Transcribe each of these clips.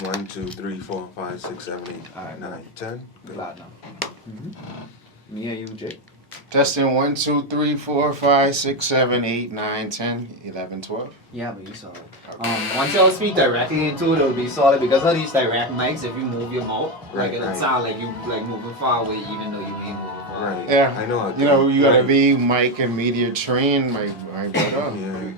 1, 2, 3, 4, 5, 6, 7, 8, Alright, 9, 10. Glad now. Me and you, Jay. Testing 1, 2, 3, 4, 5, 6, 7, 8, 9, 10, 11, 12. Yeah, but you solid. Once y'all speak directly into it, it'll be solid because of these direct mics. If you move your mouth, like it'll sound like you like moving far away, even though you ain't moving far away. Right. Yeah. I know. You know, you gotta be mic and media trained, my brother. Yeah.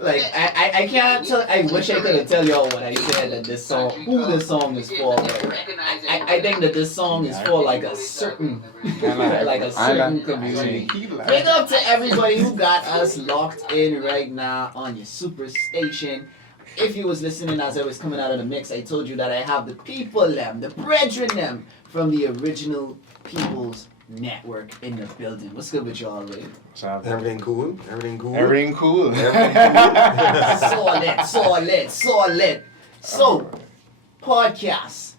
Like I can't tell. I wish I could tell y'all what I said that this song, who this song is for. But I think that this song is for like a certain, community. Big up to everybody who got us locked in right now on your super station. If you was listening as I was coming out of the mix, I told you that I have the people them, the brethren them from the original People's Network in the building. What's good with y'all, Ray? Everything cool? Everything cool? Everything cool. Solid. So, podcasts.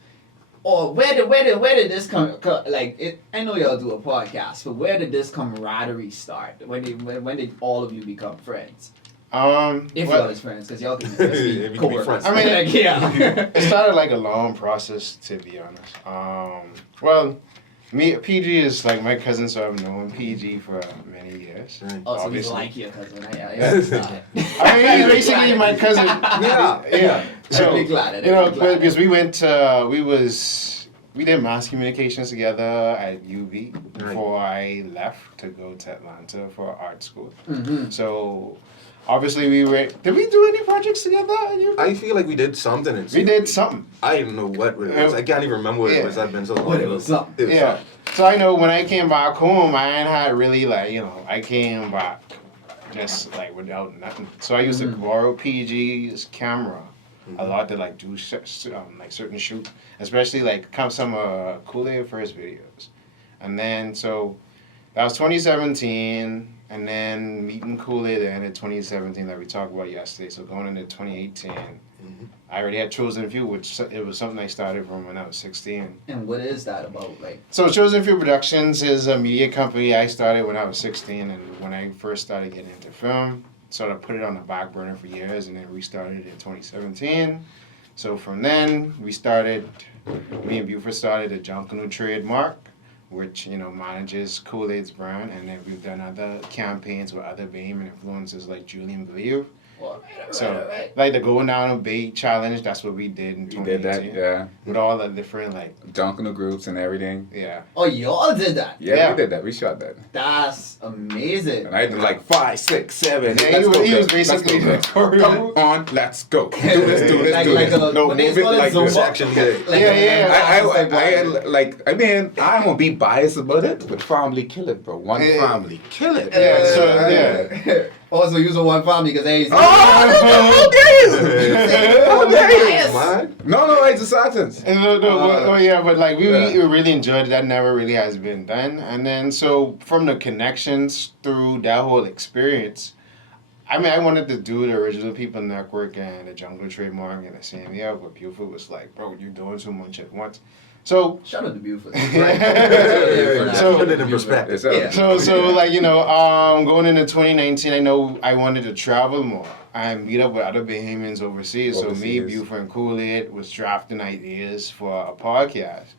Or where did this come like it, I know y'all do a podcast, but where did this camaraderie start? When did all of you become friends? If y'all is friends, because y'all can be co-workers. I mean, like, yeah. It started like a long process, to be honest. Well, PG is like my cousin, so I've known PG for many years. Oh, so he's like your cousin. I mean, he's basically my cousin. Yeah. So, because we did mass communications together at UV before I left to go to Atlanta for art school. Mm-hmm. So, obviously did we do any projects together at UV? I feel like we did something. We did something. I don't know what it was. I can't even remember what it was. I've been so long. But it was something. Something. So I know when I came back home, I ain't had really I came back just like without nothing. So I used to borrow PG's camera a lot to like do certain shoot, especially like some Kool first videos, and then so that was 2017, and then meeting Kool the end of 2017 that we talked about yesterday. So going into 2018. I already had Chosen Few, which it was something I started from when I was 16. And what is that about? So Chosen Few Productions is a media company I started when I was 16, and when I first started getting into film, sort of put it on the back burner for years, and then restarted in 2017. So from then, me and Buford started a Junkanoo trademark, which, manages Kool-Aid's brand, and then we've done other campaigns with other BahaMian influencers like Julian Believe. Like the Going Down a Bay challenge, that's what we did in 2018. We did that, yeah. With all the different, Junkanoo groups and everything. Yeah. Oh, y'all did that? Yeah, we did that. We shot that. That's amazing. And I did 5, 6, 7. Yeah, he was basically come on, let's go. Do this. No, move it like this. I won't be biased about it, but family kill it, bro. One family kill it. Yeah. Also, use a one family because they. How dare you? No, it's a sentence. But we really enjoyed it. That never really has been done. And then, so from the connections through that whole experience, I wanted to do the original People Network and the Jungle Trademark in the same year, but Buford was like, bro, you're doing too much at once. So shout out to Buford. So put it in perspective. Going into 2019, I know I wanted to travel more. I meet up with other Bahamians overseas. So me, Buford, and Kool was drafting ideas for a podcast,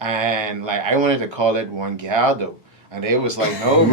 and I wanted to call it One Gal though. And they was like, no.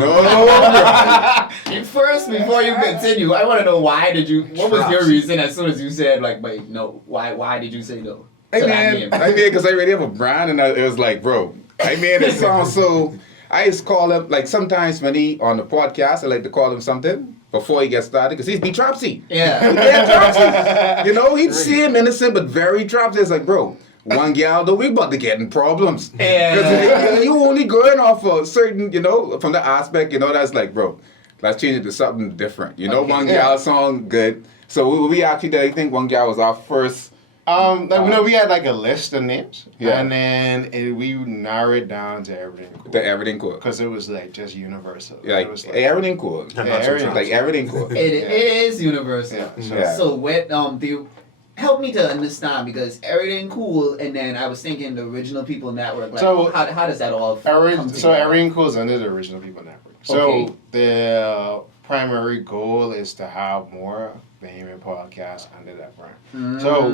First, before you continue, I want to know what was your reason as soon as you said wait, no, why did you say no? Because I already have a brand, and it was like, bro, it sounds so. I just call him, sometimes when he on the podcast, I like to call him something before he gets started, because he's be trapsy. Yeah. He'd seem innocent, but very trapsy. It's like, bro, one gal, though, we about to get in problems. Yeah. Because you only going off a certain, from the aspect, that's like, bro, let's change it to something different. One gal song, good. So we actually, I think One Gal was our first. We had a list of names, and then we narrowed it down to Everything Cool. The Everything Cool. Because it was just universal. Yeah, Everything Cool. Everything Cool. It is universal. Yeah. So what do you help me to understand, because Erryting Kool, and then I was thinking the original People Network. How does that all come together? So Erryting Cool is under the original People Network. So the primary goal is to have more BahaMian podcasts under that brand. So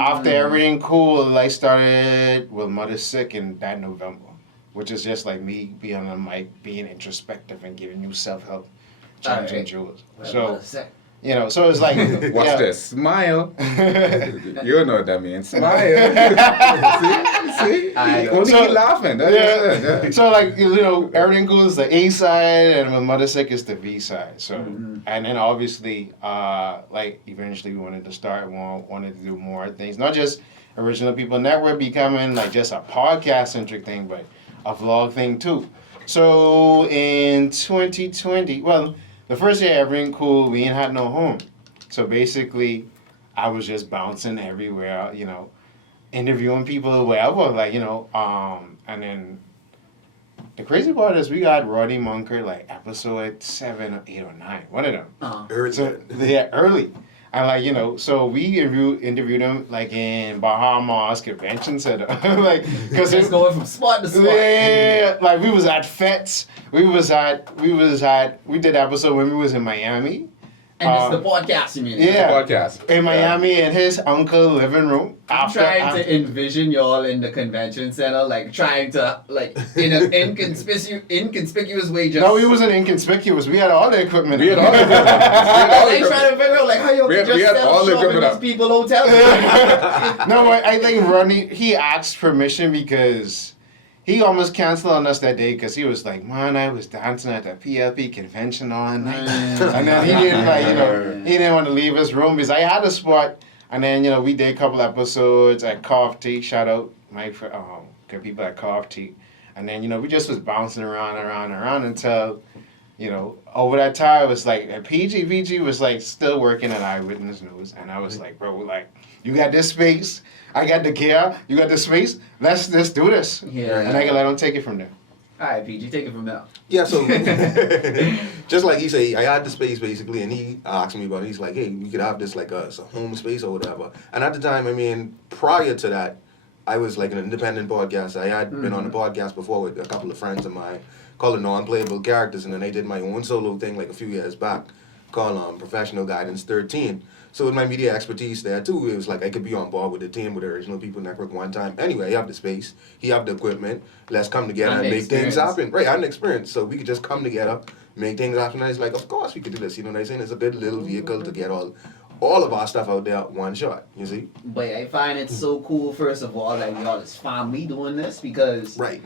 after Erryting Kool, I started with Mudda Sick in that November, which is just like me being on the mic, being introspective and giving you self-help, gems and jewels. So, you know, so it's like, Watch this. Smile. You know what that means. Smile. See? Only So- keep laughing. That's it. Yeah. So like, you know, Erryting Kool is the A side and with Mudda Sick is the B side. So, and then obviously, like eventually we wanted to start, wanted to do more things, not just Original People Network becoming like just a podcast centric thing, but a vlog thing too. So in 2020, well, the first year Erryting Kool, we ain't had no home. So basically, I was just bouncing everywhere, you know, interviewing people wherever, like, you know, and then the crazy part is we got Roddy Munker, like, episode 7 or 8 or 9, one of them. Early. So, yeah, early. And, like, you know, so we interviewed them, like, in Bahamas Convention Center. Like, because It's going from spot to spot. yeah, like we was at FETs. We did the episode when we was in Miami. And it's the podcast, you mean? Yeah. Podcast. In Miami in his uncle's living room. I'm trying to envision y'all in the convention center, like trying to, like, in an inconspicuous way. Just No, we wasn't inconspicuous. We had all the equipment. We had all the equipment. We had all the I trying to figure out like how y'all We could had- we just had all sell the shop in equipment these up. people hotels. No, I think Rodney, he asked permission because he almost canceled on us that day because he was like, man, I was dancing at the PLP convention all night. And then he didn't, like, you know, he didn't want to leave his room because I had a spot. And then, you know, we did a couple episodes at Cough Tea. Shout out my good people at Cough Tea. And then, you know, we just was bouncing around until, you know, over that time, it was like, PG was like still working at Eyewitness News. And I was like, bro, like, you got this space. I got the gear. You got the space. Let's do this. Yeah. And I can let him take it from there. All right, PG, take it from now. Yeah, so just like he said, I had the space basically, and he asked me about it. He's like, hey, you could have this like a home space or whatever. And at the time, I mean, prior to that, I was like an independent podcaster. I had been on a podcast before with a couple of friends of mine called the Non-Playable Characters, and then I did my own solo thing like a few years back called Professional Guidance 13. So with my media expertise there too, it was like I could be on board with the team with the Original People Network one time. Anyway, he have the space, he have the equipment. Let's come together and make things happen. Right, I had an experience, so we could just come together, make things happen. And it's like, of course we could do this. You know what I'm saying? It's a good little vehicle to get all of our stuff out there one shot. You see? But I find it so cool, first of all, that y'all is family doing this because Right.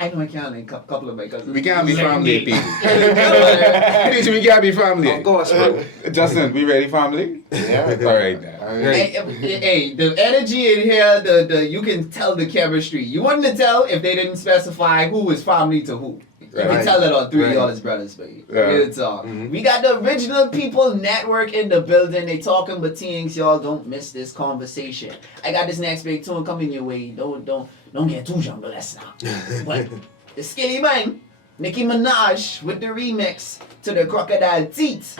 I know I can't name a couple of my cousins. We can't be family, people. Hey, We can't be family. Of course, bro. Justin, we ready, family? Yeah. All right, then. hey, the energy in here, the you can tell the chemistry. You wouldn't tell if they didn't specify who was family to who. You can Right. tell that all three of Right. y'all as brothers, baby. Yeah. It's we got the Original People Network in the building. They talking but things, y'all. Don't miss this conversation. I got this next big tune coming your way. Don't get too jungle, let's not. But the Skilly Bang, Nicki Minaj with the remix to the Crocodile Teeth.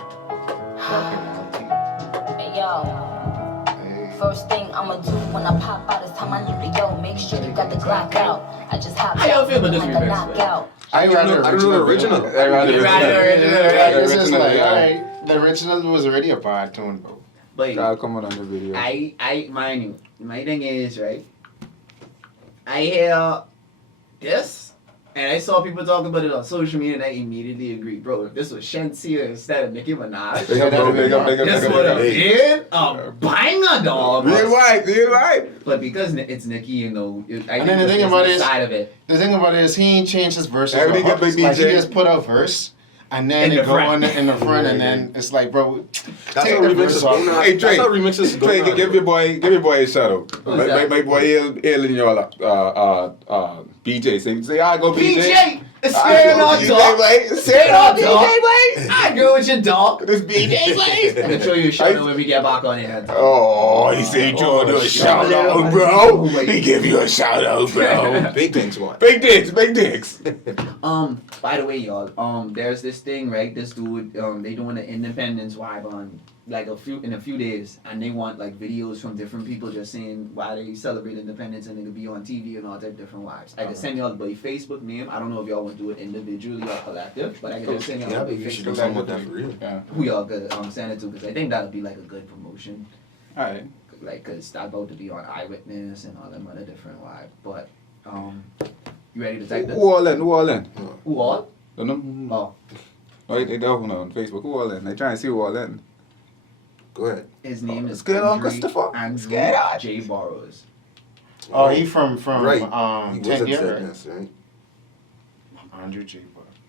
Hey, yo. First thing I'ma do when I pop out is tell my nigga, yo, make sure you got the Glock out. I just hop How y'all out feel about this like a remix, knockout. I don't know the original. I rather This is like, yeah. alright, the original was already a bad tune, bro. But I'll come on the video. I mind you, my thing is, right, I hear this, and I saw people talking about it on social media, and I immediately agreed, bro, if this was Shenseea instead of Nicki Minaj, Big up, bro. Big up, big up, this big up, would have big up. been a banger, dog. Real life, real life. But because it's Nicki, you know, I And think then the the thing about business it is- side of it. The thing about it is he ain't changed his verses. Everything or get hooks. big Like he DJ. just put a verse, and then In it the go front. in the front, and then it's like, bro, That's take how the remixes verse go off. now. Hey, Trey. That's how remixes go Trey, now. give your boy a shout out. Who's that? My boy ill in your BJ. Say I go BJ. BJ! It's I scared go on BJ, dog. boy. Scared on BJ, dog. boy. I agree with your dog. This BJ, boy. I'm gonna show you a shout out when we get back on here. Oh, he said you want to do a shout out, bro. He give you a shout out, bro. Big things one. Big dicks, big dicks. By the way, y'all, there's this thing, right? This dude, they doing the Independence vibe on like in a few days, and they want like videos from different people just saying why they celebrate independence, and they could be on TV and all type of different vibes. I can send y'all the Facebook name. I don't know if y'all want to do it individually or collective, but I can just send y'all Yeah, the but you should do Facebook. something with that for real. Yeah. Who y'all could send it to, because I think that'll be like a good promotion. All right. Like, cause it's about to be on Eyewitness and all them other different vibes. But you ready to take this? Who all in? Who all in? Who all? Don't know. Oh, Oh, they don't know on Facebook. Who all in? They try and see who all in. Go ahead. his name is Get on, Andre- Christopher. Andrew Get on. J. Burrows. Oh, he from Right. He was 10 at years. Sadness, right? Andrew J.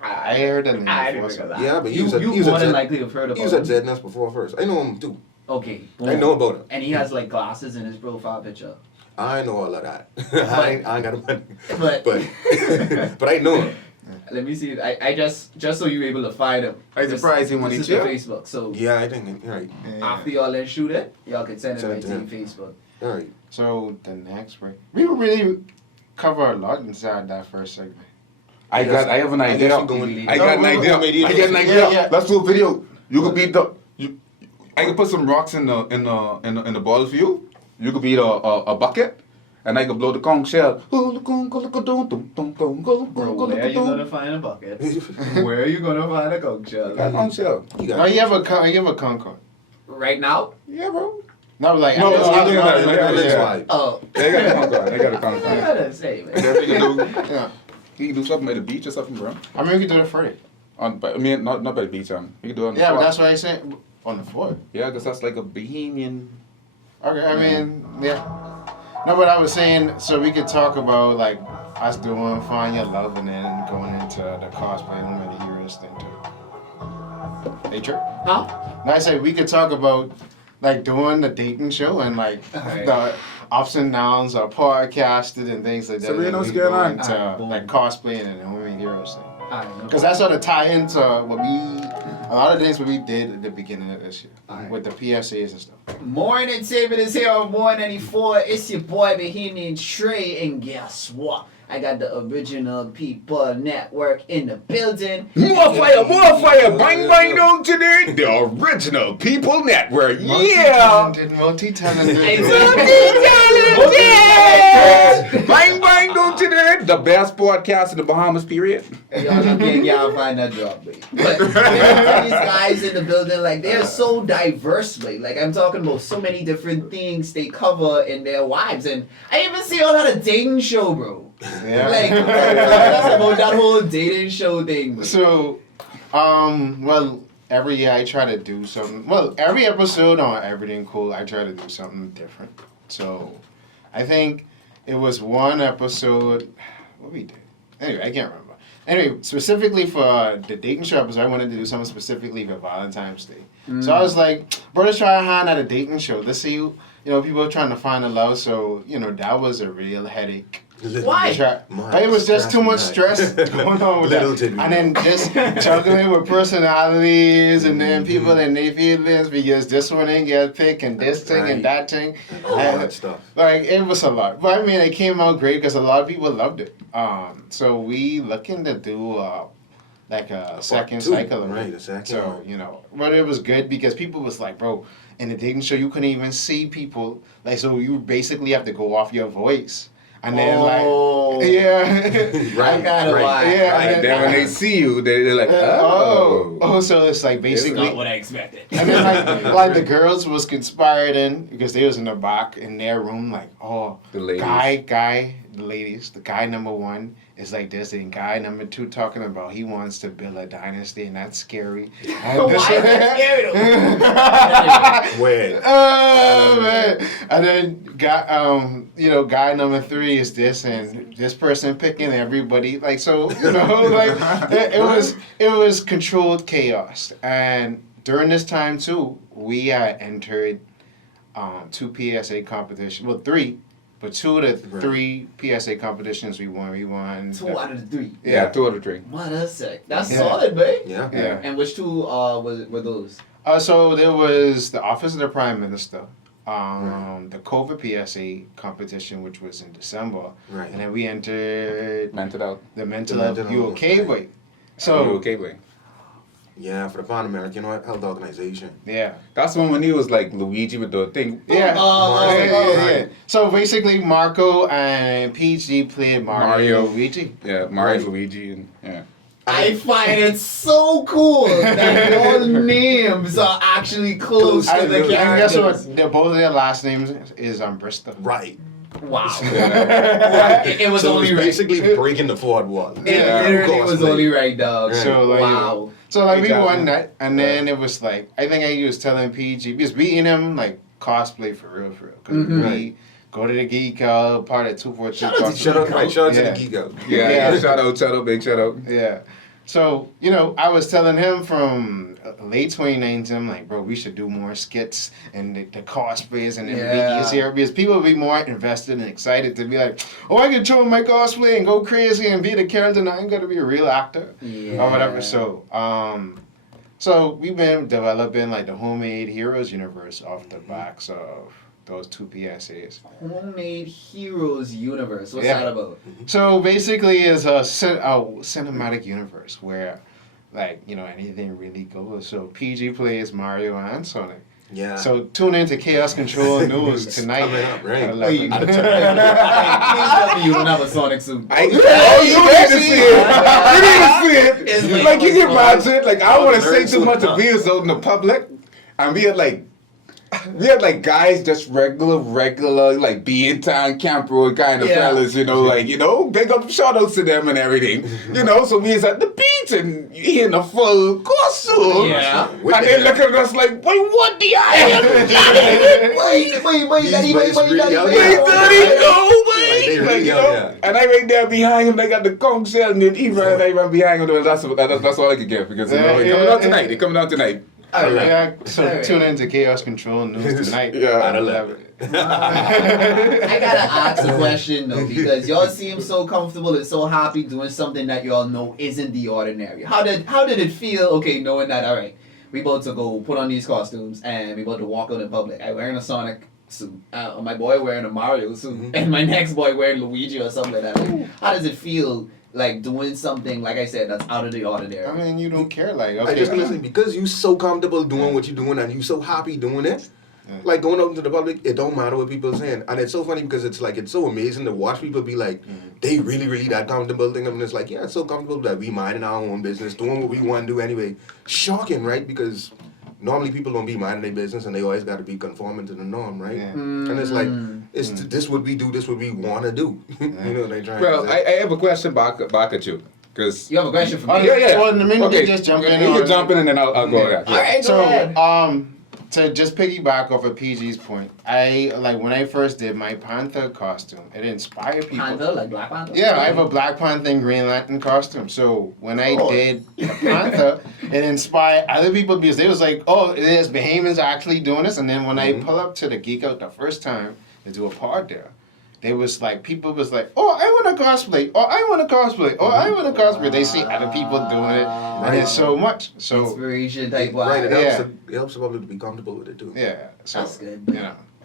I heard the name. I before, didn't so- know that. Yeah, but he you, was at- you he was more at than Zed- likely have heard about He was at him. Zedness before first. I know him too. Okay. I boom. know about him. And he has like glasses in his profile picture. I know all of that. I ain't got the money. But But I know him. let me see. I just so you were able to find him. I surprised him when this he is the chill. Facebook. So Yeah, I think you're right. after y'all then shoot it, y'all can send it Send right it to to your him. Facebook. All right. So the next break, we really cover a lot inside that first segment. I have an I guess idea. you going- I got an No, idea. wait, wait, I got an yeah, idea. yeah. Let's do a video. You could be the. I could put some rocks in the ball for you. You could be a bucket, and I could blow the conch shell. Bro, where are you gonna find a bucket? Where are you gonna find a conch shell? Conch shell. You No, got you have a Concord. Right now? Yeah, bro. No, like No, I no, just- I'm doing that. it. Let's Yeah. vibe. Oh. They got a conch. They got a conch. I gotta say, man. You can do. yeah. You can do something at the beach or something, bro. I mean, we can do it Friday. I mean, not by the beach. You can do it on the Yeah, but floor. that's why I said on the floor. Yeah, because that's like a BahaMian. Okay, I mean, yeah. No, but I was saying, so we could talk about like us doing Find Your Love and then going into the cosplay and the heroes thing too. Hey, Trey. Huh? No, I said we could talk about like doing the dating show and like Alright. the ups and downs of podcasted and things like that. So we know and what's we going go on. into Alright, boom. like cosplaying and the women heroes thing. Alright, no Because that's sort of tie into what a lot of things what we did at the beginning of this year Alright. with the PSAs and stuff. Morning, David is here on More94. It's your boy BahaMian Trae, and guess what? I got the original People Network in the building. More fire, bang, bang, down today. The original People Network. Yeah. Multi-talented. Bang, bang, down today. The best podcast in the Bahamas, period. Y'all find that job, babe. But these guys in the building, like, they're so diverse, babe. Like, I'm talking about so many different things they cover in their wives. And I even see y'all had a dating show, bro. Yeah. Like, that's about that whole dating show thing, bro. So, well, every year I try to do something. Well, every episode on Erryting Kool, I try to do something different. So, I think it was one episode. What we did? Anyway, I can't remember. Anyway, specifically for the dating show episode, I wanted to do something specifically for Valentine's Day. So I was like, bro, let's try a hand at a dating show. Let's see, people are trying to find a love. So, that was a real headache. Why? But it was just too much stress going on with Little that. did we And know. then just juggling with personalities and then people and their feelings because this one ain't get picked and this thing and that thing. All And, that stuff. like, it was a lot. But I mean, it came out great because a lot of people loved it. So we looking to do like a second two, cycle of it. right, a second So, one. but it was good because people was like, bro, in the dating show, you couldn't even see people. Like, so you basically have to go off your voice. And then, Oh. like, yeah. I got it. Why? Yeah, Right, then when they see you, they're like, oh, so it's like Not basically, what I expected. and then like the girls was conspired in because they was in the back in their room, like, oh, The ladies. guy, the ladies, the guy number one is like this, and guy number two talking about he wants to build a dynasty, and that's scary. And Why is that scary though? Where? Oh man! And then guy number three is this, and this person picking everybody. Like so, like it was controlled chaos. And during this time too, we had entered 2 PSA competition. Well, 3, but 2 of the 3 PSA competitions we won. We won 2 out of the 3. Yeah, 2 out of 3. What a sec. That's Yeah. solid, babe. Yeah. Yeah. And which 2 were those? So there was the Office of the Prime Minister, the COVID PSA competition, which was in December, Right. and then we entered Meant it out. the Mental The Health mental You health, Okay right. Way. So, So okay, boy. Yeah, for the Pan American Health Organization. Yeah. That's when he was like Luigi with the thing. Yeah. Oh, Yeah. So basically, Marco and PG played Mario and Luigi. Yeah, Mario, Right. Luigi, and yeah. I find it so cool that your names are actually close to the And guess characters. what? Both of their last names is Bristol. Right. Wow. Yeah. It was So only it's right. basically breaking the fourth wall. It literally was Cosplay. only right, dog. So like, Wow. so like we Exactly. won that, and then it was like I think I was telling PG because we and him like cosplay for real, because Mhm. we go to the Geek Out, part of 242. Shout out to Shout out, right, shout out Yeah. to the Geek Out. Yeah, Yeah. shout out, big shout out. Yeah. So, I was telling him from late 2019, I'm like, bro, we should do more skits and the cosplays and the Yeah. wikis here because people will be more invested and excited to be like, oh, I can show my cosplay and go crazy and be the character and I ain't got to be a real actor or whatever. So we've been developing like the homemade heroes universe off the backs of those two PSAs. Homemade Heroes Universe. What's Yeah. that about? So basically, it's a cinematic universe where, like, anything really goes. So PG plays Mario and Sonic. Yeah. So tune in to Chaos Control News It's tonight. coming up, right. at 11. Out of Please tell me you don't have a Sonic suit. Oh, you need to see it. You need to see It's it. like- Like, you can imagine, like, I don't want to say Nerd too much suit, of views out in the public. And we had like guys, just regular, like be in town camp road kind of Yeah. fellas, big up shout outs to them and everything. So we was at the beach and he in a full costume. Yeah. And they look at us like, wait, what the hell? Wait, Daddy, wait, Daddy, out wait. there. Wait, Daddy, go, Like, they wait. really out there. And I right there behind him, they got the conch shell and then he ran, I ran behind him. That's all I could get because they coming out tonight. They coming out tonight. Yeah, so Alright. tune in to Chaos Control News tonight. Yeah. At 11. I gotta ask a question though, because y'all seem so comfortable and so happy doing something that y'all know isn't the ordinary. How did it feel? Okay, knowing that, all right, we about to go put on these costumes and we about to walk out in public. I wearing a Sonic suit, my boy wearing a Mario suit, and my next boy wearing Luigi or something like that. Like, how does it feel? Like doing something, like I said, that's out of the ordinary. I mean, you don't care, like, I okay. just gonna say, because you so comfortable doing what you're doing and you so happy doing it, like going out into the public, it don't matter what people are saying. And it's so funny because it's so amazing to watch people be like, they really that comfortable thing. I mean, it's like, yeah, it's so comfortable that we minding our own business, doing what we want to do anyway. Shocking, right? Because normally people don't be minding their business and they always got to be conforming to the norm, right? Yeah. And it's like, this what we do, this what we want to do. They trying Well, to I have a question back at you. Because You have a question for Oh, me? yeah. Well, in a minute, Okay. you just jump in. You on- can jump in and then I'll go ahead. All right, So, go ahead. to just piggyback off of PG's point, when I first did my Panther costume, it inspired people. Panther, like Black Panther? Yeah, I have a Black Panther and Green Lantern costume. So when I Cool. did Panther, it inspired other people because they was like, oh, there's BahaMians actually doing this. And then when I pull up to the Geek Out the first time to do a part there, they was like, people was like, oh, I want to cosplay, or I want to cosplay, or I want to cosplay. They see other people doing it, and it's so much. So Inspiration type vibe. Right, Yeah. it helps the public to be comfortable with it too. yeah, so That's good.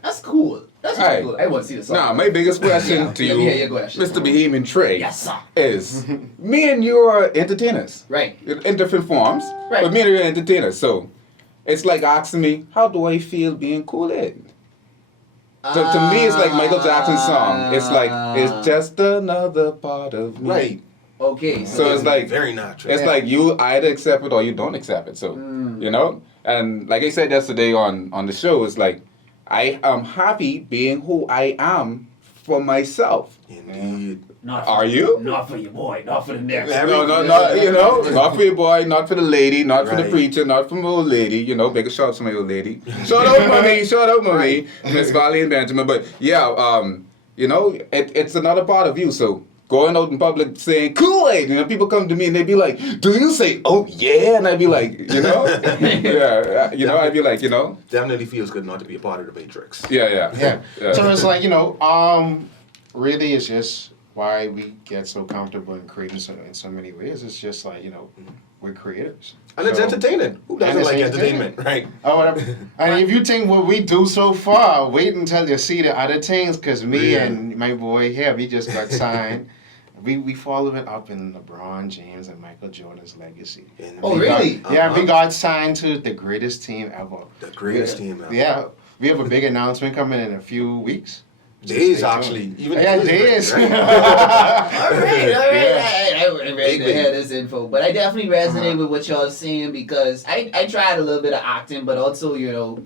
That's cool. That's Alright. really cool. I want to see the song. Now, my biggest question Yeah. to Let you, me hear your question. Mr. BahaMian Trae, Yes, sir. is me and you are entertainers. Right. In different forms. Right. But me and you are entertainers. So it's like asking me, how do I feel being Kool? So to me, it's like Michael Jackson's song. It's like, it's just another part of me. Right. Okay. So it's like, very natural. it's like you either accept it or you don't accept it. So, And like I said yesterday on the show, it's like, I am happy being who I am for myself. Indeed. Not Are you? Not for your boy. Not for the next. No, not for your boy, not for the lady, not for the Right. preacher, not for my old lady, big shout out to my old lady. Shout out mommy, Miss Valley and Benjamin. But yeah, it's another part of you. So going out in public saying Kool-Aid, people come to me and they be like, do you say, oh yeah? And I'd be like, yeah, I'd be like, Definitely feels good not to be a part of the Matrix. yeah. So it's like really, it's just why we get so comfortable in creating in so many ways. It's just like we're creators. And it's So- entertaining. Who doesn't And it's like entertainment, right? Oh, whatever. And if you think what we do so far, wait until you see the other things. Cause me Yeah. and my boy here, we just got signed we follow it up in LeBron James and Michael Jordan's legacy. And Oh, we really? got- Yeah, we got signed to the greatest team ever. the greatest team ever. Yeah, we have a big announcement coming in a few weeks. Days Stay tuned. actually. Even Yeah, days, days. right? All right. Yeah. I'm ready to hear this info. But I definitely resonate with what y'all saying because I tried a little bit of acting, but also, you know,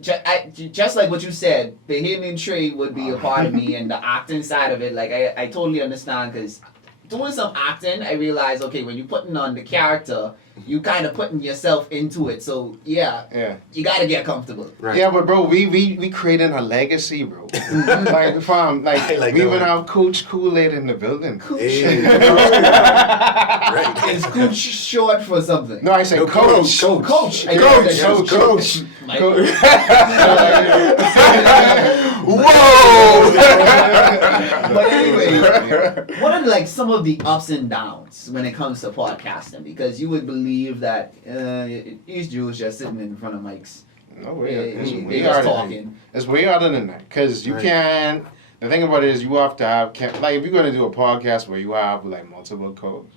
just like what you said, BahaMian Trae would be a part of me, and the acting side of it, like, I totally understand because doing some acting, I realized, okay, when you're putting on the character, you kind of putting yourself into it. So, yeah, you got to get comfortable. Right. Yeah, but bro, we created a legacy, bro. like fam, I like we that would one. have Coach Kool in the building. Hey. Right. Is Kool short for something? No, I said No, coach. coach. Coach. I Coach. guess that's Coach. My- Whoa! But anyway, what are like some of the ups and downs when it comes to podcasting? Because you would believe that these Jews just sitting in front of mics. No They, way. they just talking. It's way harder than that. Because you Right. can't. The thing about it is you have to have. Like, if you're going to do a podcast where you have, like, multiple codes,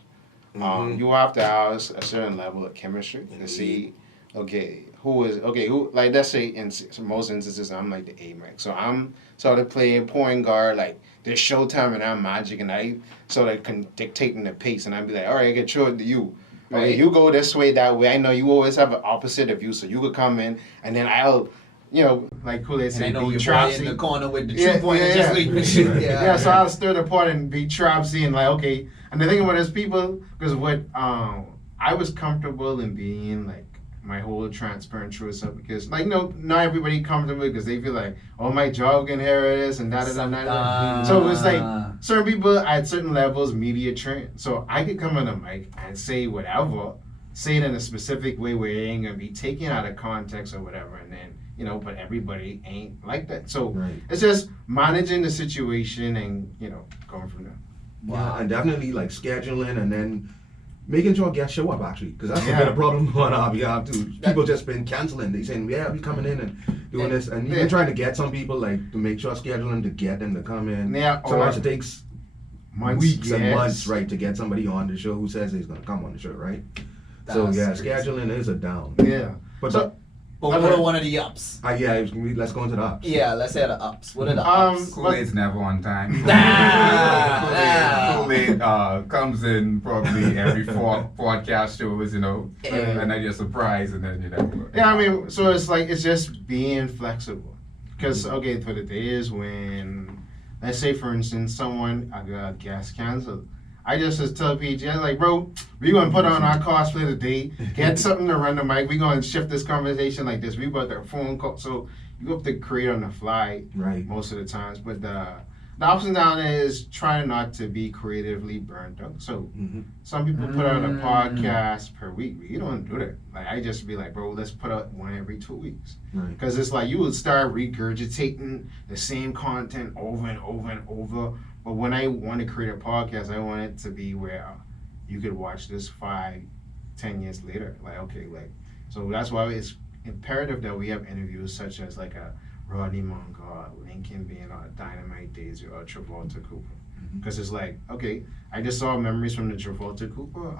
Mhm. you have to have a certain level of chemistry to see, okay, who, like, let's say in most instances, I'm like the A mic. So I'm sort of playing point guard, like, there's showtime and I'm magic, and I sort of can dictating the pace, and I'd be like, all right, I can throw it to you. Okay, Right. you go this way, that way. I know you always have an opposite of you, so you could come in, and then I'll, you know, like Kool And I said, know be you're trapsy. in the corner with the Yeah, 2-pointer yeah, just yeah. leaving shit. Yeah, so I'll stir the pot and be trapsy and like, okay. And the thing about it is people, because what I was comfortable in being like my whole transparent truth stuff because like no, not everybody comfortable because they feel like, oh, my job can hear this and da da da da da. So it's like certain people at certain levels media trained, so I could come on the mic and say whatever, say it in a specific way where it ain't gonna be taken out of context or whatever, and then you know, but everybody ain't like that. So Right. it's just managing the situation and you know going from there. Wow. And definitely like scheduling and then making sure guests show up actually, because that's Yeah. been a problem on our behalf too. People just been canceling. They saying, yeah, we coming in and doing this, and even trying to get some people like to make sure scheduling to get them to come in. Yeah, Sometimes or it takes months, weeks and yes. months, right, to get somebody on the show who says he's gonna come on the show, right? So That's yeah, crazy. scheduling is a down. Yeah. But So- But what are one of the ups? let's go into the ups. Yeah, let's say the ups. What are the Um, ups? Kool-Aid's never on time. Ah. Kool-Aid comes in probably every four podcast shows, you know, Yeah. and then you're surprised, and then you know. Yeah, I mean, so it's like it's just being flexible. Because okay, for the days when, let's say for instance, someone I got a guest canceled, I just tell PG, I was like, bro, we gonna put on our cosplay today, get something to run the mic. We gonna shift this conversation like this. We got their phone call, so you have to create on the fly Right. most of the times. But the ups and downs is trying not to be creatively burnt out. So Mm-hmm. some people put out a podcast per week. We don't do that. Like I just be like, bro, let's put out one every 2 weeks. Right. Because it's like you would start regurgitating the same content over and over and over. But when I want to create a podcast, I want it to be where you could watch this 5-10 years later. Like, okay, like, so that's why it's imperative that we have interviews such as like a Rodney Mongar, Lincoln being on Dynamite Days or Travolta Cooper. Because it's like, okay, I just saw memories from the Travolta Cooper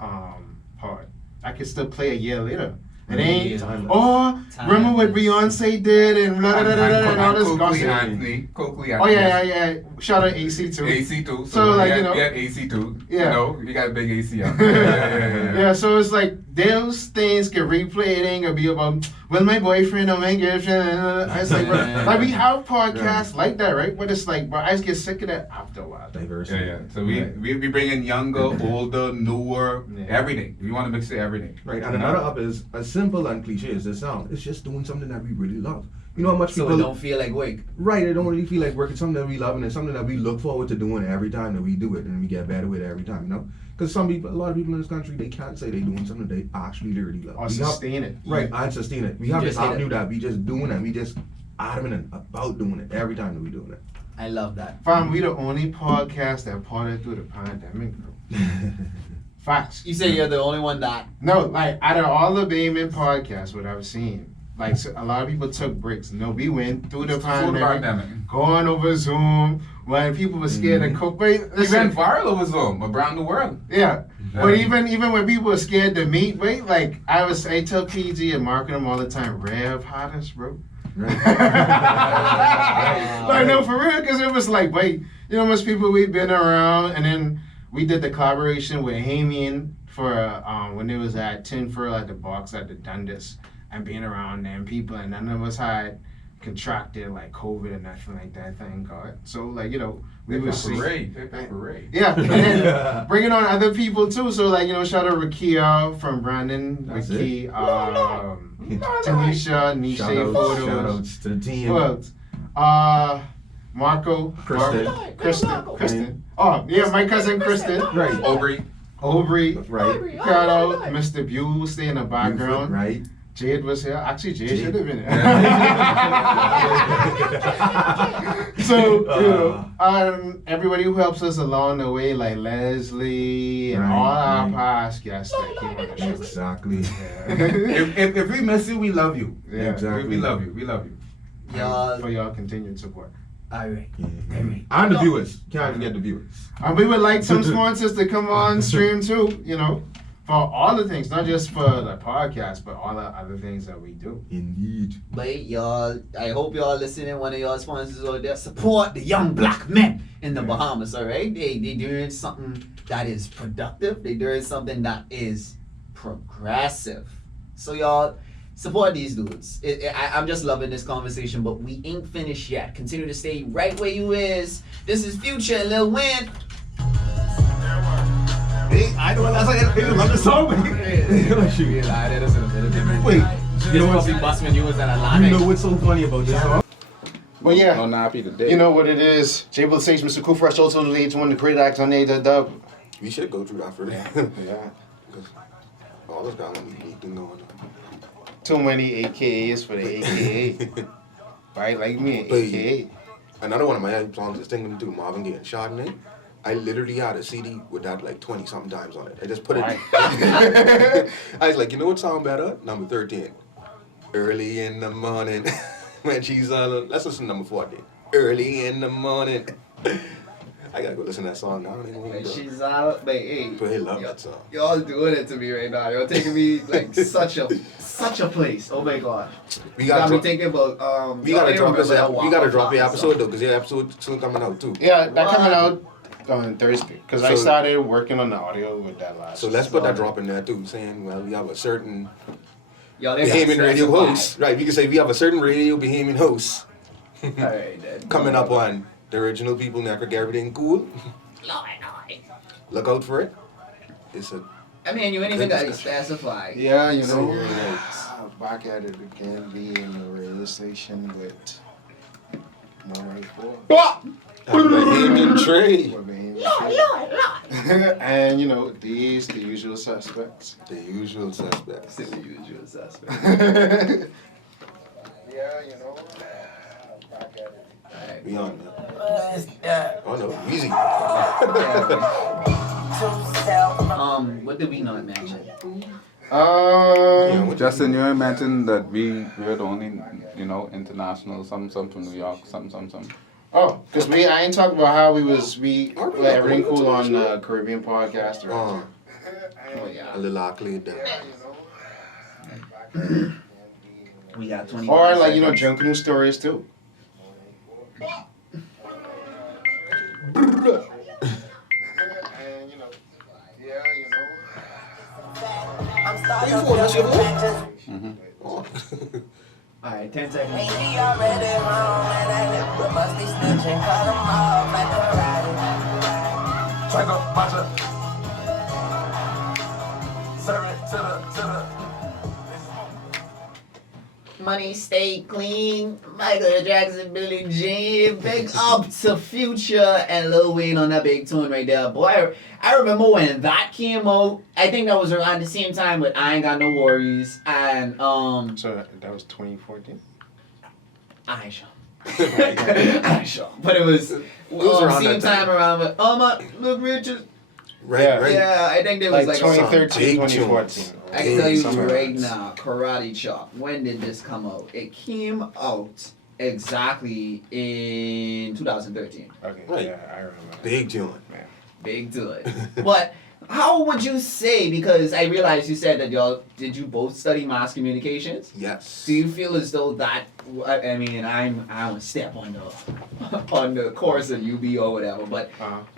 part. I could still play a year later. It ain't, Timeless. oh, remember what Beyonce did and blah, blah, blah, blah, blah, and all this gossip. Coakley Oh, yeah. Shout out AC too. AC2. So, like, we you know- had AC2. Yeah. You know, you got a big AC out there. Yeah, so it's like those things can replay. It ain't gonna be about, well, my boyfriend or my girlfriend. It's like, bro, like we have podcasts like that, right? But it's like, bro, I just get sick of that after a while. Diversity. Yeah. So we be bringing younger, older, newer, Yeah. everything. We want to mix it everything. Right, and another up is as simple and cliche as this sound. It's just doing something that we really love. You know how much So people it don't feel like work. right? It don't really feel like work. It's something that we love, and it's something that we look forward to doing every time that we do it, and we get better with it every time. You know, because a lot of people in this country, they can't say they're doing something they actually really love. Or We have- sustain it. right, and sustain it. We have just this hit it. avenue that we just doing it. We just adamant about doing it every time that we doing it. I love that. Fam, we the only podcast that parted through the pandemic, bro. Facts. You say you're the only one that. No, like out of all the BahaMian podcasts, what I've seen, like so a lot of people took breaks. No, we went through the Before the pandemic, pandemic. going over Zoom, when people were scared of coke. But He listen, went viral over Zoom around the world. yeah. But even when people were scared to meet, right? Like I tell PG and market them all the time, Rev hottest, bro. Like no, for real, because it was like, wait, you know, most people we've been around, and then we did the collaboration with BahaMian for when it was at Tinfurl at the box at the Dundas, and being around them people, and none of us had contracted like COVID and nothing like that. Thank God. So like we would see. Parade. Yeah, and then bringing on other people too. So like shout out Rakia from Brandon, Ricky, Tanisha, Nisha Photos. Shout outs to the team. Who else? Marco, Kristen. Oh yeah, my cousin Kristen. Right. Aubrey. Right. Shout out Mr. Buell, stay in the background. Right. Jade was here. Actually, Jade should have been here. So, everybody who helps us along the way, like Leslie and all our past guests that came on the show. Exactly. If we miss you, we love you. Yeah. Exactly. We love you. We love you. Y'all. For y'all continued support. Alright. And the viewers. Can't forget the viewers. And we would like some sponsors to come on stream too, for all the things, not just for the podcast, but all the other things that we do. Indeed. But y'all, I hope y'all listening. One of y'all sponsors out there, support the young black men in the Bahamas. All right, they doing something that is productive. They doing something that is progressive. So y'all support these dudes. I'm just loving this conversation, but we ain't finished yet. Continue to stay right where you is. This is Future and Lil Wayne. I know that's like I love the song. Wait, You know what? Busman, you was at Atlanta. you know what's so funny about this song? Well, yeah. No nappy today. You know what it is. J. Will Sage, Mr. Kool Fresh, also the leads one, the great act on A dub. We should go through that for Yeah. Because all this got one thing going on. Too many AKAs for the AKA. Right? Like me, an But- AKA. Another one of my songs is thinking to Marvin Gaye and Chardonnay. I literally had a CD with that like 20 something times on it. I just put it. Right. I was like, you know what sound better? Number 13. Early in the morning. When she's on, let's listen to number 14. Early in the morning. I gotta go listen to that song now. I don't even remember. She's out, but hey, But he love that song. y'all doing it to me right now. Y'all taking me like such a place. Oh my gosh. We Got gotta me drop. thinking about We gotta drop this. that We gotta drop the episode though, cause your episode soon coming out too. Yeah, that coming out on Thursday. Because I So- started working on the audio with that last. So let's put that drop in there too, saying, well, we have a certain Y'all BahaMian radio host. Right, we can say we have a certain radio BahaMian host Alright then. coming up on the original People Network, Erryting, Kool. Look out for it. It's a I mean, you ain't even gotta specify. Yeah, So, yeah. back at it again, being in the radio station with More94. BahaMian Trae. And these the usual suspects. The usual suspects. The usual suspect. Back at it. Alright. We on now. Oh no, easy. What did we not mention? Justin, you mentioned that we're the only, international, some from New York, some. Oh, because I ain't talking about how we let everything cool on Caribbean podcast. Oh yeah. A little accolade there. We got 20. Or drunk news stories too. Oh. Alright, 10 seconds. Maybe already home and I but must be snitching, cut them off like a Track up, watch it. Serve it to the. Money stay clean. Michael Jackson, Billie Jean. Big up to Future and Lil Wayne on that big tune right there. Boy, I remember when that came out. I think that was around the same time with I Ain't Got No Worries and So that was 2014. I ain't sure. I ain't sure. But it was around same that time. time around with Look Richard. Right, right. Yeah, I think there was Like like 2013, big 2014. I can tell you Somewhere right else. now, Karate Chop. When did this come out? It came out exactly in 2013. Okay, Right. yeah, I remember. Big John. Man. Big to it. But how would you say, because I realized you said that did you both study mass communications? Yes. Do you feel as though that, I mean, I don't step on the on the course at UB or whatever, but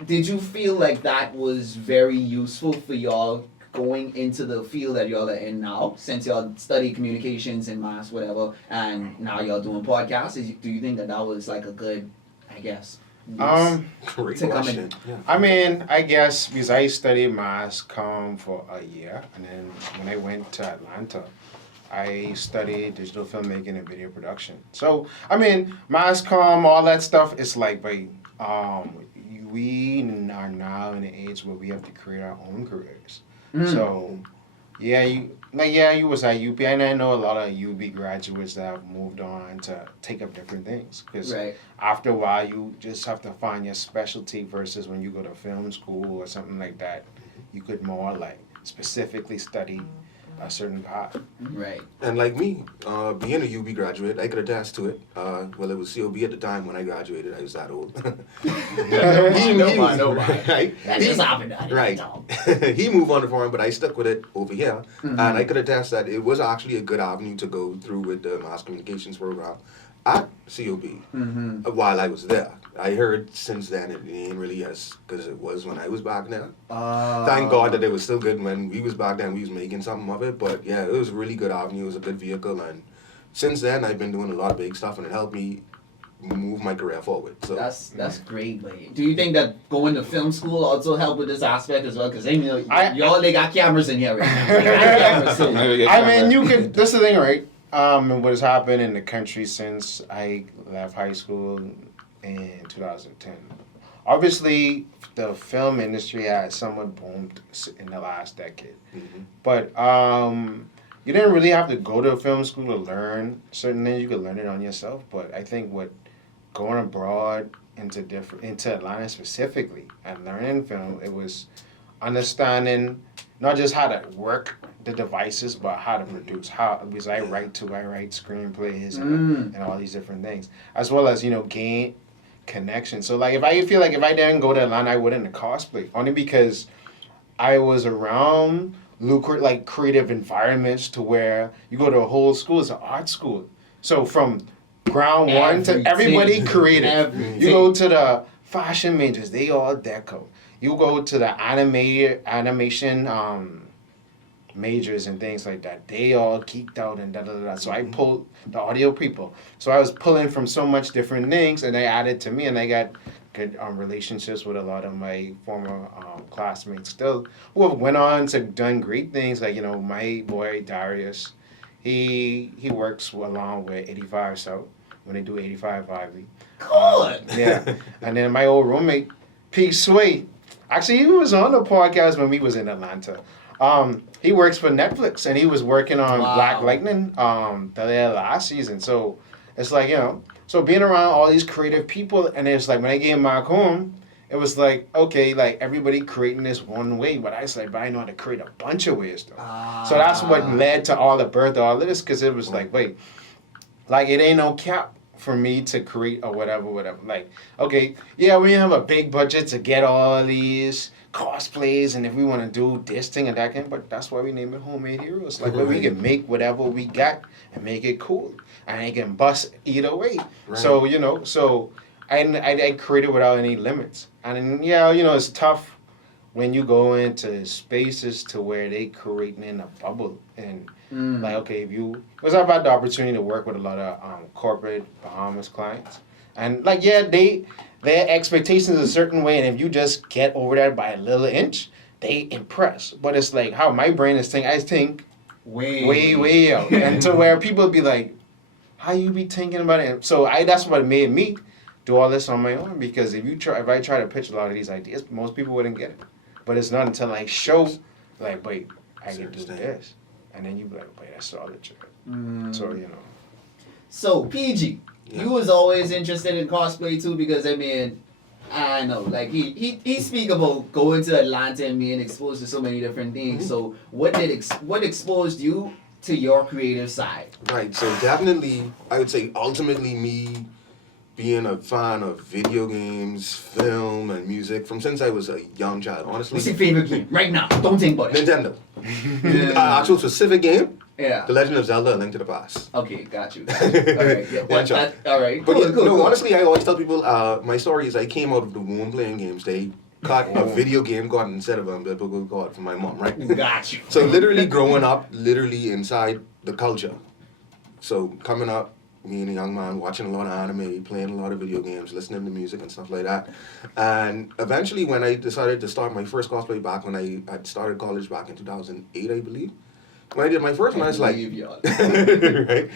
did you feel like that was very useful for y'all going into the field that y'all are in now, since y'all study communications and mass, whatever, and now y'all doing podcasts? Do you think that was like a good, I guess, Great to come question. in. Yeah. I mean, I guess because I studied mass comm for a year, and then when I went to Atlanta, I studied digital filmmaking and video production. So, I mean, mass comm, all that stuff, it's like, we are now in an age where we have to create our own careers. So, yeah, you was at UP, and I know a lot of UB graduates that have moved on to take up different things. Because after a while, you just have to find your specialty versus when you go to film school or something like that. You could more like specifically study a certain path. Right. And like me, being a UB graduate, I could attest to it. Well, it was COB at the time when I graduated. I was that old. Nobody. Right? That just happened. Right. He moved on to foreign, but I stuck with it over here. And I could attest that it was actually a good avenue to go through with the mass communications program at COB while I was there. I heard since then it ain't really as good as it was when I was back there. Thank God that it was still good when we was back then. We was making something of it. But yeah, it was a really good avenue. It was a good vehicle. And since then, I've been doing a lot of big stuff, and it helped me move my career forward. So that's great. But do you think that going to film school also helped with this aspect as well? Because y'all they got cameras in here right now. They got cameras too. I mean, you could. This is the thing, right? What has happened in the country since I left high school in 2010. Obviously, the film industry has somewhat boomed in the last decade. But you didn't really have to go to film school to learn certain things. You could learn it on yourself. But I think going abroad into Atlanta specifically and learning film, it was understanding not just how to work the devices, but how to produce. Because I write screenplays and all these different things, as well as gain connection. So like, I feel like if I didn't go to Atlanta, I wouldn't have cosplay, only because I was around creative environments to where you go to a whole school. It's an art school, so from ground one to everybody creative. You go to the fashion majors, they all deco. You go to the animation majors and things like that, they all geeked out and da-da-da-da. So I pulled the audio people. So I was pulling from so much different things, and they added to me, and I got good relationships with a lot of my former classmates still, who have went on to done great things. Like, my boy Darius, he works along with 85 South when they do 85 Ivy. Cool. Yeah. And then my old roommate, P. Sway, actually, he was on the podcast when we was in Atlanta. He works for Netflix, and he was working on Black Lightning the last season. So it's like, so being around all these creative people, and it's like when I came back home, it was like, okay, like everybody creating this one way, but I know how to create a bunch of ways though. So that's what led to all the birth of all of this, because it was like, wait, like it ain't no cap for me to create or whatever. Like, okay, yeah, we have a big budget to get all these cosplays, and if we want to do this thing and that thing, but that's why we name it Homemade Heroes. Like, where we can make whatever we got and make it cool, and it can bust either way. Right. So I created without any limits. And it's tough when you go into spaces to where they creating in a bubble, and like, okay, because I've had the opportunity to work with a lot of corporate Bahamas clients, and like, their expectations a certain way, and if you just get over that by a little inch, they impress. But it's like how my brain is thinking. I think way out, and to where people be like, "How you be thinking about it?" So that's what made me do all this on my own. Because if I try to pitch a lot of these ideas, most people wouldn't get it. But it's not until I show, like, wait, I can do this, and then you be like, wait, that's all the trick. So So PG. Yeah. You was always interested in cosplay too, because I know, like he speak about going to Atlanta and being exposed to so many different things. So what exposed you to your creative side? Right. So definitely, I would say ultimately me being a fan of video games, film, and music from since I was a young child. Honestly, What's your favorite game right now? Don't think about it. Nintendo. Actual specific game, Yeah. The Legend of Zelda: A Link to the Past. Okay, got you. All right. Yeah, One shot. all right. But Cool, yeah, cool, no, cool. honestly, I always tell people my story is I came out of the womb playing games. They got a video game god instead of a biblical god from my mom, right? Got you. So literally growing up, literally inside the culture. So coming up, me and a young man watching a lot of anime, playing a lot of video games, listening to music and stuff like that. And eventually when I decided to start my first cosplay back when I had started college back in 2008, I believe. When I did my first one, I was like, right?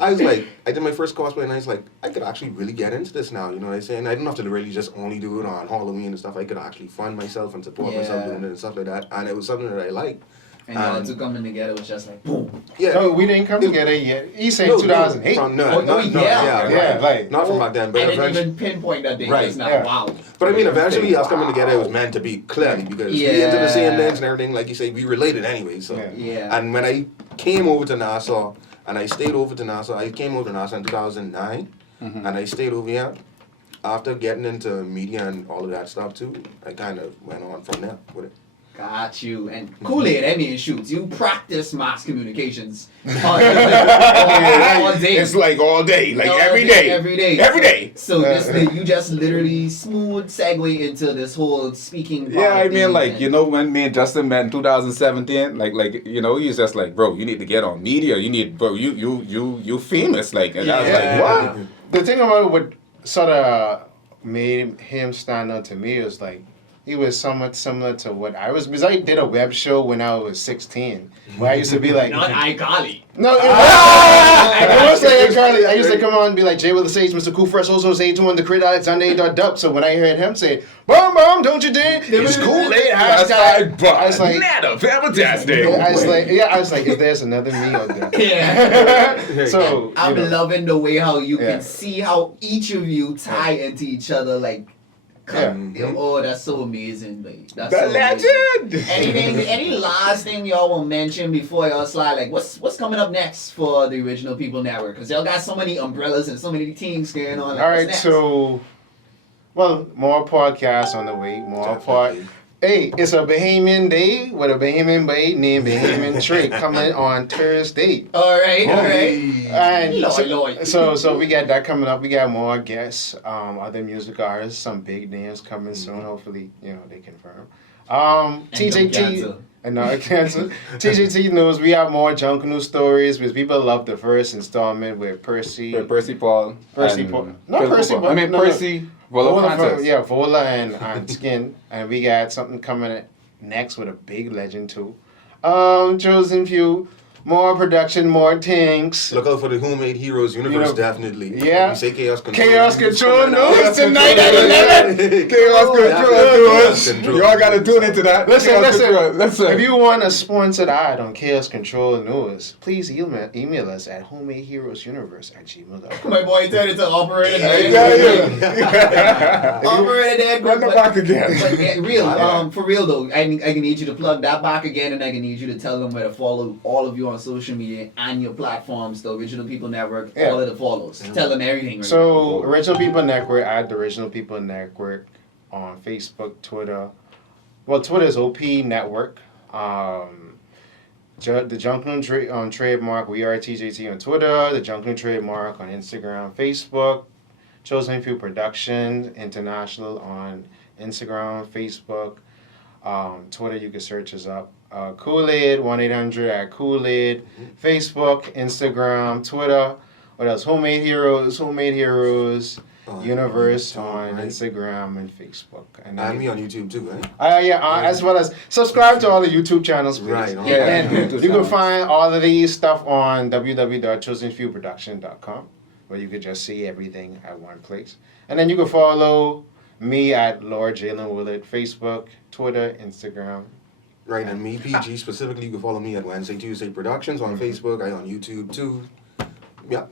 I did my first cosplay and I was like, I could actually really get into this now, you know what I'm saying? I didn't have to really just only do it on Halloween and stuff. I could actually fund myself and support myself doing it and stuff like that. And it was something that I liked. And y'all two coming together was just like, boom. Yeah. No, we didn't come together yet. He said 2008. Not from back then, but I didn't eventually. even pinpoint that date Right, just now. yeah. Wow. But I mean, eventually us coming together, it was meant to be, clearly, because we into the same things and everything, like you say, we related anyway, so. Yeah. And when I came over to Nassau, and I stayed over to Nassau, I came over to Nassau in 2009, and I stayed over here. After getting into media and all of that stuff too, I kind of went on from there with it. Got you. And Kool-Aid, I mean, shoots. You practice mass communications all day. It's like all day, like All every day, day. every day. Every day. So you just literally smooth segue into this whole speaking. Yeah, part I mean, thing like, and- you know, when me and Justin met in 2017, like, you know, he's just like, bro, you need to get on media. You need, bro, you famous. Like, and I was like, what? The thing about what sort of made him stand out to me was like, he was somewhat similar to what I was, because I did a web show when I was 16, where I used to be like, Not iCarly. no, it was like Carly. I used to come on and be like, Jay will say, Mr. Cool Fresh also say to him, the crit Alexander Dub. So when I heard him say, Mom, don't you dare, it's Kool-Aid hashtag. I was like, Nada, fantastic. I was like, if there's another me out there. Yeah. So, I'm loving the way how you Yeah. can see how each of you tie into each other. Like, oh, that's so amazing. Like, that's The so legend. amazing. Any last thing y'all will mention before y'all slide? Like, what's coming up next for the Original People Network? Because y'all got so many umbrellas and so many things going on. Like, all what's right, next? so, well, more podcasts on the way, more Definitely. Hey, it's a BahaMian Day with a BahaMian babe named BahaMian Trae coming on Thursday. All right. And Lord. so we got that coming up. We got more guests, other music artists, some big names coming soon. Hopefully, they confirm. TJT and no cancel. TJT News. We have more junk news stories because people love the first installment with Percy. Percy Paul. Percy and Paul. Not Phil Percy, Cooper. but I mean, no. Percy. Vola Francis. Yeah, Vola and Skin. And we got something coming next with a big legend too. Chosen Few. More production, more things. Look out for the Homemade Heroes universe, definitely. Yeah. We say Chaos Control. Chaos Control News News tonight at 11. Chaos Control News. Y'all gotta tune into that. Listen. If you want a sponsored ad on Chaos Control News, please email us at homemadeheroesuniverse@gmail.com. My boy turned into operator. Operator dead. Run the back again. But yeah, for real though, I can need you to plug that back again, and I can need you to tell them where to follow all of you on social media and your platforms, the Original People Network, all of the follows. Tell them everything. Right So, Original People Network at the Original People Network on Facebook, Twitter. Well, Twitter is OP Network. The Junknoon trademark, we are TJT on Twitter. The Junknoon trademark on Instagram, Facebook. Chosen Few Productions International on Instagram, Facebook. Twitter, you can search us up. Kool-Aid, 1-800 at Kool-Aid. Facebook, Instagram, Twitter. What else? Homemade Heroes Universe on Instagram and Facebook. And me on YouTube too, right? As well as subscribe to all the YouTube channels, please. Right. And you can find all of these stuff on www.chosenfewproduction.com, where you can just see everything at one place. And then you can follow me at Lord Jalen Willard, Facebook, Twitter, Instagram. Right, and me, PG, specifically, you can follow me at Wednesday Tuesday Productions on Facebook. I on YouTube too. Yeah.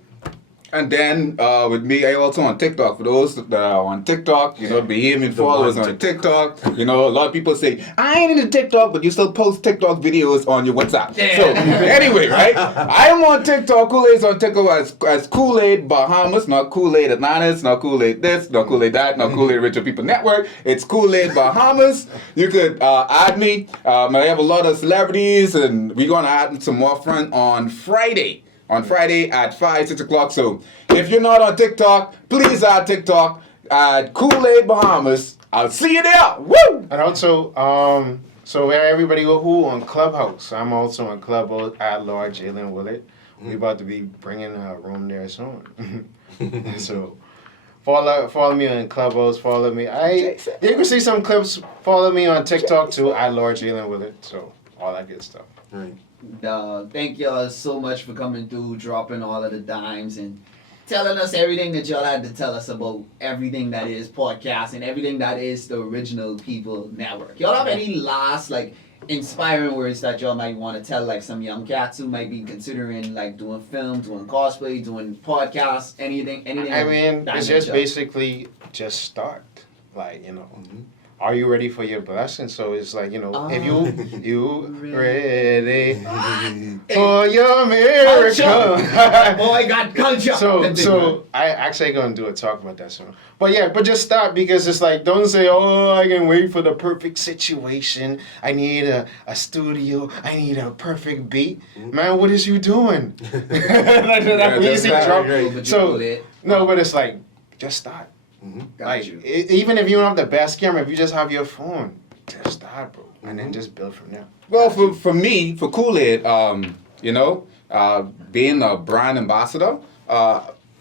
And then with me, I also on TikTok. For those that are on TikTok, you know, BahaMian followers on TikTok. You know, a lot of people say, I ain't into TikTok, but you still post TikTok videos on your WhatsApp. Yeah. So anyway, right? I'm on TikTok. Kool-Aid's on TikTok as Kool-Aid Bahamas, not Kool-Aid Atlantis, not Kool-Aid this, not Kool-Aid that, not Kool-Aid Richer People Network. It's Kool-Aid Bahamas. You could add me. I have a lot of celebrities, and we're going to add some more fun on Friday. On Friday at 5, 6 o'clock. So if you're not on TikTok, please add TikTok at Kool-Aid Bahamas. I'll see you there. Woo! And also, so where everybody who on Clubhouse, I'm also on Clubhouse at Lord Jalen Willard. We about to be bringing a room there soon. So follow me on Clubhouse. Follow me. You can see some clips. Follow me on TikTok too at Lord Jalen Willard. So all that good stuff. Right. Thank y'all so much for coming through, dropping all of the dimes, and telling us everything that y'all had to tell us about everything that is podcast and everything that is the Original People Network. Y'all have any last, like, inspiring words that y'all might want to tell, like, some young cats who might be considering, like, doing film, doing cosplay, doing podcasts, anything? I mean, that it's just nature? basically just start. Like, you know, are you ready for your blessing? So it's like, you know, if you ready for your miracle. Boy, got culture. So I actually gonna do a talk about that soon. But yeah, but just start, because it's like, don't say, oh, I can wait for the perfect situation. I need a studio. I need a perfect beat. Man, what is you doing? That easy drop. No, but it's like, just start. Like, even if you don't have the best camera, if you just have your phone, just start, bro, and then just build from there. Well, for me, for Kool-Aid, you know, being a brand ambassador,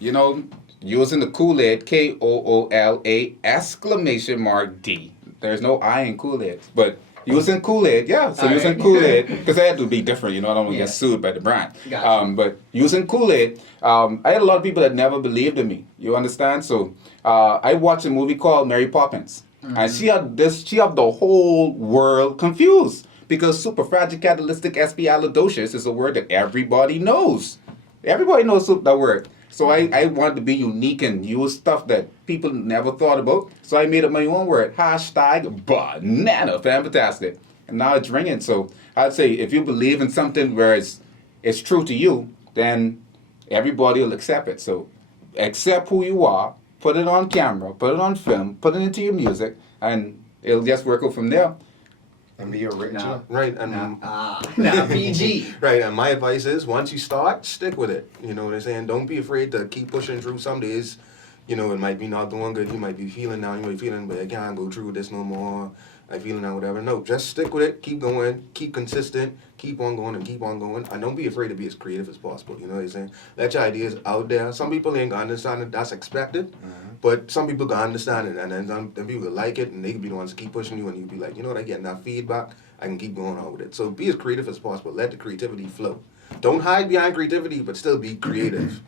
you know, using the Kool-Aid, Koola exclamation mark D. There's no I in Kool-Aid, but using Kool-Aid, yeah. So using Kool-Aid, because I had to be different, you know, I don't want to get sued by the brand. Gotcha. But using Kool-Aid, I had a lot of people that never believed in me. You understand? So I watched a movie called Mary Poppins, and she had the whole world confused, because superfragilocatalytic is a word that everybody knows. Everybody knows that word. So I wanted to be unique and use stuff that people never thought about. So I made up my own word, #banana fantastic. And now it's ringing. So I'd say if you believe in something where it's true to you, then everybody will accept it. So accept who you are, put it on camera, put it on film, put it into your music, and it'll just work out from there. And be original. Right. And now PG. Right, and my advice is, once you start, stick with it. You know what I'm saying? Don't be afraid to keep pushing through. Some days, you know, it might be not doing good. You might be feeling down. You might be feeling, but I can't go through this no more. I feeling that, whatever. No, just stick with it. Keep going. Keep consistent. Keep on going and keep on going. And don't be afraid to be as creative as possible. You know what I'm saying? Let your ideas out there. Some people ain't gonna understand it. That's expected. But some people gonna understand it. And then some people like it. And they can be the ones to keep pushing you. And you be like, you know what? I get enough feedback. I can keep going on with it. So be as creative as possible. Let the creativity flow. Don't hide behind creativity, but still be creative.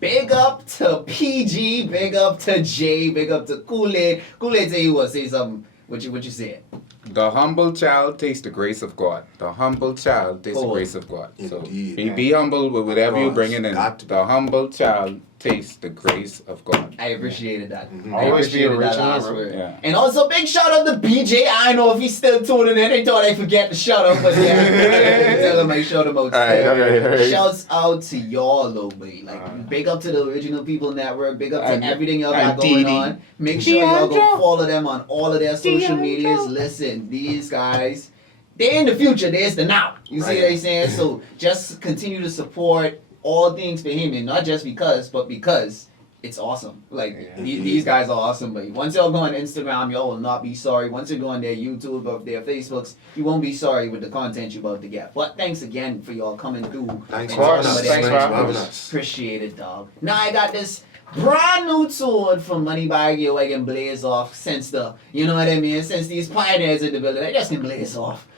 Big up to PG, big up to Jay, big up to Kool-Aid. Kool-Aid say you want to say something. What you said? The humble child tastes the grace of God. The humble child tastes the grace of God. Indeed. So be humble with whatever you bring in. Got to be. The humble child tastes the grace of God. I apprecited that. I Always be appreciated that original, last bro. word. Yeah. And also big shout out to BJ. I don't know if he's still tuning in. They thought I forget to shout out, but yeah, tell him I shout him out. All right. Shouts out to y'all though, babe. Like big up to the Original People Network. Big up to everything y'all got going on. Make sure y'all go follow them on all of their social medias. Listen, these guys, they're in the future. There's the now. You see what I'm saying? So just continue to support all things BahaMian, not just because, but because it's awesome. Like these guys are awesome. But once y'all go on Instagram, y'all will not be sorry. Once you go on their YouTube or their Facebooks, you won't be sorry with the content you're about to get. But thanks again for y'all coming through. Thanks and for talking having us. about Thanks for everything. having us. Appreciate it, dog. Now I got this brand new tune from Moneybag Yo. I can blaze off since you know what I mean? Since these pioneers in the building, I just can blaze off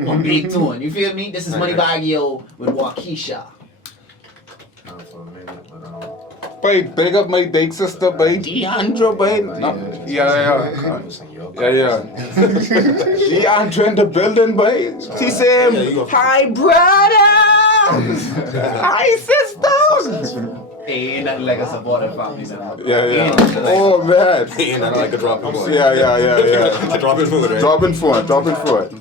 one big tune. You feel me? This is Moneybag Yo with Waukesha. Babe, big up my big sister, babe. Deandra, babe. No, yeah. Deandra in the building, babe. She said, hi, brother. Hi, sister. Ain't nothing like a supportive family member. Yeah, yeah. Ain't nothing like Oh man. Ain't nothing like a drop in foot. Yeah. A drop in foot, right? Dropping foot.